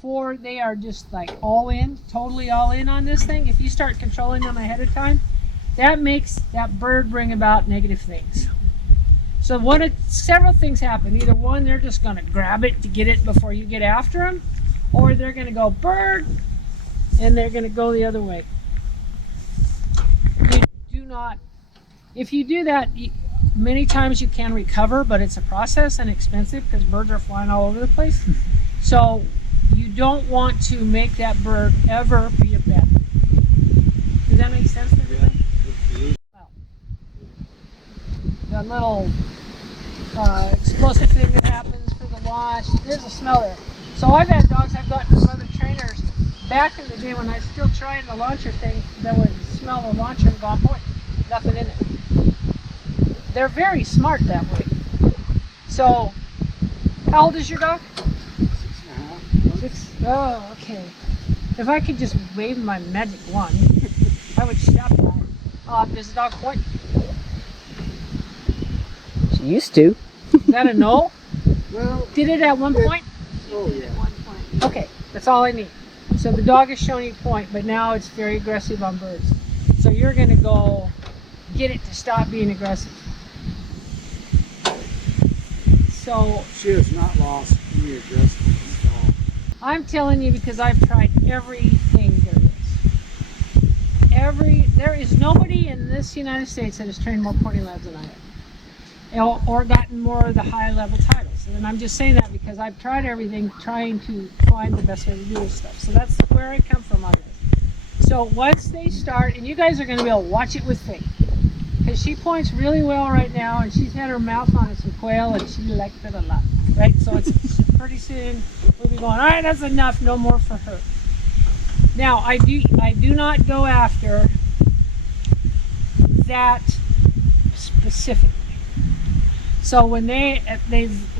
before they are just like all in, totally all in on this thing, if you start controlling them ahead of time, that makes that bird bring about negative things. So several things happen. Either one, they're just going to grab it to get it before you get after them, or they're going to go bird, and they're going to go the other way. You do not, if you do that, many times you can recover, but it's a process and expensive because birds are flying all over the place. So you don't want to make that bird ever be a bed. Does that make sense to everybody? Yeah. Well, that little explosive thing that happens for the launch, there's a smell there. So I've had dogs I've gotten from other trainers back in the day when I was still trying the launcher thing that would smell the launcher and go, boy, nothing in it. They're very smart that way. So, how old is your dog? 6.5. 6? Oh, okay. If I could just wave my magic wand, I would stop that. Does the dog point? She used to. Is that a no? Well, did it at one point? Oh, yeah. At one point. Okay, that's all I need. So the dog is showing you point, but now it's very aggressive on birds. So you're going to go get it to stop being aggressive. So she has not lost any aggressiveness at all. I'm telling you because I've tried everything there is. There is nobody in this United States that has trained more pointing labs than I have, or gotten more of the high level titles. And I'm just saying that because I've tried everything, trying to find the best way to do this stuff. So that's where I come from on this. So once they start, and you guys are going to be able to watch it with Faith, because she points really well right now, and she's had her mouth on some quail, and she liked it a lot, right? So it's pretty soon we'll be going, all right, that's enough, no more for her. Now, I do not go after that specifically. So when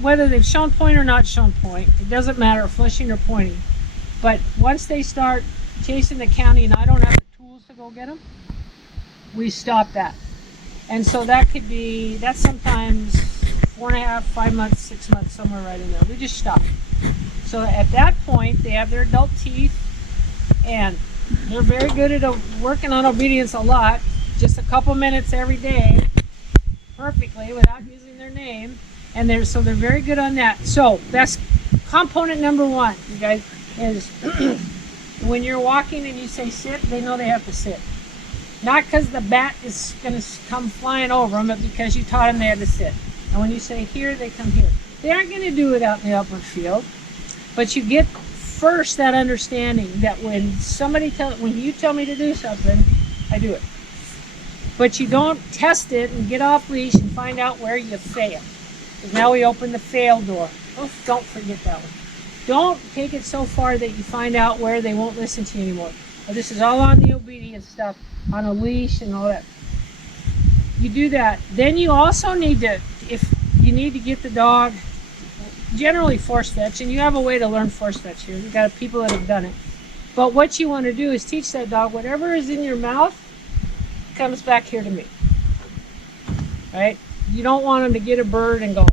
whether they've shown point or not shown point, it doesn't matter, flushing or pointing. But once they start chasing the county and I don't have the tools to go get them, we stop that. And so that's sometimes 4.5, 5 months, 6 months, somewhere right in there. We just stop. So at that point, they have their adult teeth, and they're very good at working on obedience a lot, just a couple minutes every day, perfectly, without using their name. And they're very good on that. So that's component number one, you guys, is when you're walking and you say sit, they know they have to sit. Not because the bat is going to come flying over them, but because you taught them they had to sit. And when you say here, they come here. They aren't going to do it out in the upland field, but you get first that understanding that when you tell me to do something, I do it. But you don't test it and get off leash and find out where you fail. Because now we open the fail door. Oh, don't forget that one. Don't take it so far that you find out where they won't listen to you anymore. Well, this is all on the obedience stuff, on a leash and all that. You do that. Then you also need to, if you need to get the dog, generally force fetch, and you have a way to learn force fetch here. You've got people that have done it. But what you want to do is teach that dog whatever is in your mouth comes back here to me. Right? You don't want them to get a bird and go,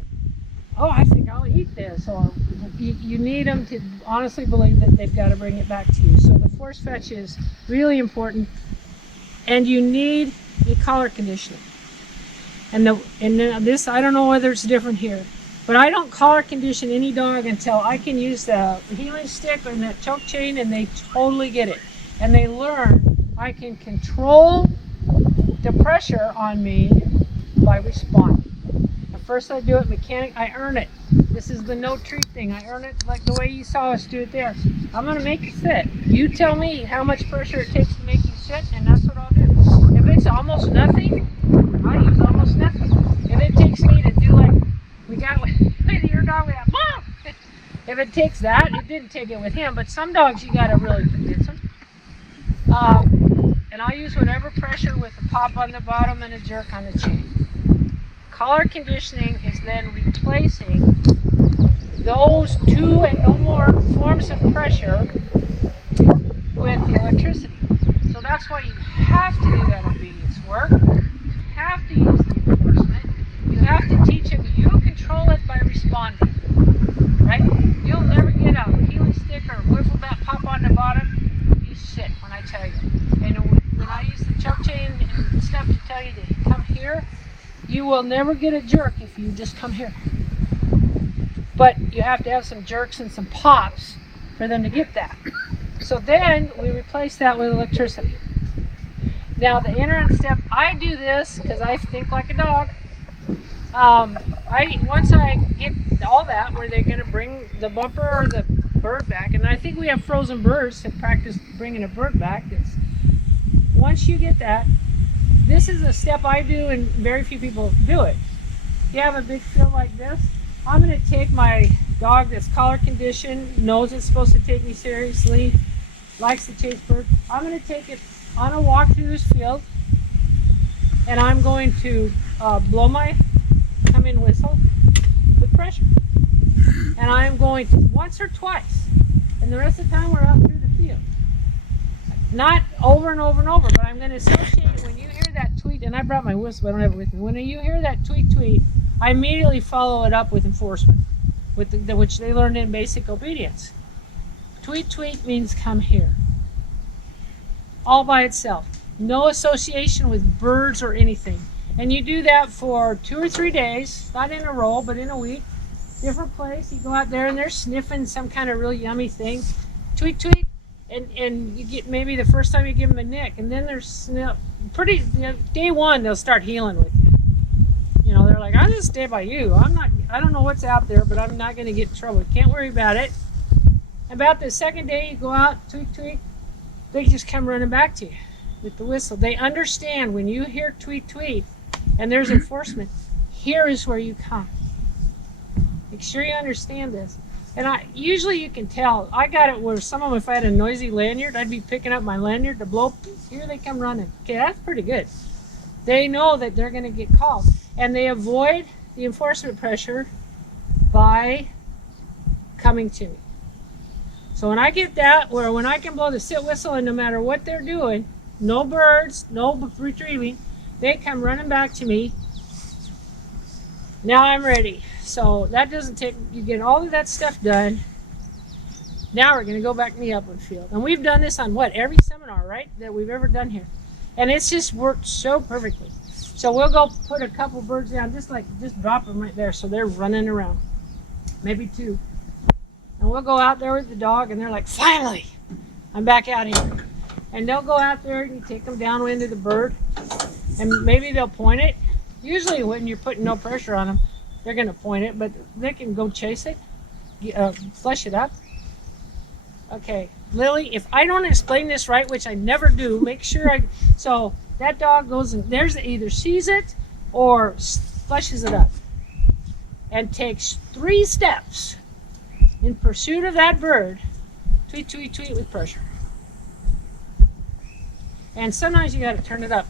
oh, I think I'll eat this. Or you need them to honestly believe that they've got to bring it back to you. So the force fetch is really important. And you need a collar conditioning. And this, I don't know whether it's different here, but I don't collar condition any dog until I can use the healing stick or that choke chain, and they totally get it. And they learn I can control the pressure on me by responding. At first I do it I earn it. This is the no treat thing. I earn it like the way you saw us do it there. I'm going to make you sit. You tell me how much pressure it takes to make you sit, and that's what I'll do. If it's almost nothing, I use almost nothing. If it takes me to do like we got with your dog, we have, Mom! If it takes that, it didn't take it with him, but some dogs you got to really convince them. And I'll use whatever pressure with a pop on the bottom and a jerk on the chain. Collar conditioning is then replacing those two and no more forms of pressure with electricity. So that's why you have to do that obedience work. You have to use the enforcement. You have to teach him you control it by responding. Right? You'll never get a healing stick or whip enough to tell you to come here. You will never get a jerk if you just come here. But you have to have some jerks and some pops for them to get that. So then we replace that with electricity. Now the interim step, I do this because I think like a dog. Once I get all that, where they're going to bring the bumper or the bird back, and I think we have frozen birds to practice bringing a bird back. Once you get that, this is a step I do, and very few people do it. You have a big field like this. I'm going to take my dog that's collar conditioned, knows it's supposed to take me seriously, likes to chase birds. I'm going to take it on a walk through this field, and I'm going to blow my come in whistle with pressure. And I'm going to once or twice, and the rest of the time we're out through the field. Not over and over and over, but I'm going to associate when you hear that tweet, and I brought my whistle, but I don't have it with me. When you hear that tweet, I immediately follow it up with enforcement, with which they learned in basic obedience. Tweet means come here. All by itself. No association with birds or anything. And you do that for 2 or 3 days, not in a row, but in a week. Different place. You go out there and they're sniffing some kind of real yummy thing. Tweet, and you get maybe the first time you give them a nick, and then they're day one they'll start healing with you. You know, they're like, I'll just stay by you. I don't know what's out there, but I'm not going to get in trouble. Can't worry about it. About the second day you go out, tweet, they just come running back to you with the whistle. They understand when you hear tweet, and there's enforcement, here is where you come. Make sure you understand this. And usually you can tell. I got it where some of them, if I had a noisy lanyard, I'd be picking up my lanyard to blow. Here they come running. Okay, that's pretty good. They know that they're going to get called. And they avoid the enforcement pressure by coming to me. So when I get that, where when I can blow the sit whistle, and no matter what they're doing, no birds, no retrieving, they come running back to me. Now I'm ready. So that doesn't take, you get all of that stuff done. Now we're going to go back in the upland field. And we've done this on every seminar, right, that we've ever done here. And it's just worked so perfectly. So we'll go put a couple birds down, just drop them right there so they're running around. Maybe 2. And we'll go out there with the dog, and they're like, finally, I'm back out here. And they'll go out there, and you take them downwind of the bird, and maybe they'll point it. Usually when you're putting no pressure on them, they're going to point it, but they can go chase it, flush it up. Okay, Lily, if I don't explain this right, which I never do, make sure so that dog goes and either sees it or flushes it up and takes 3 steps in pursuit of that bird, tweet with pressure. And sometimes you got to turn it up.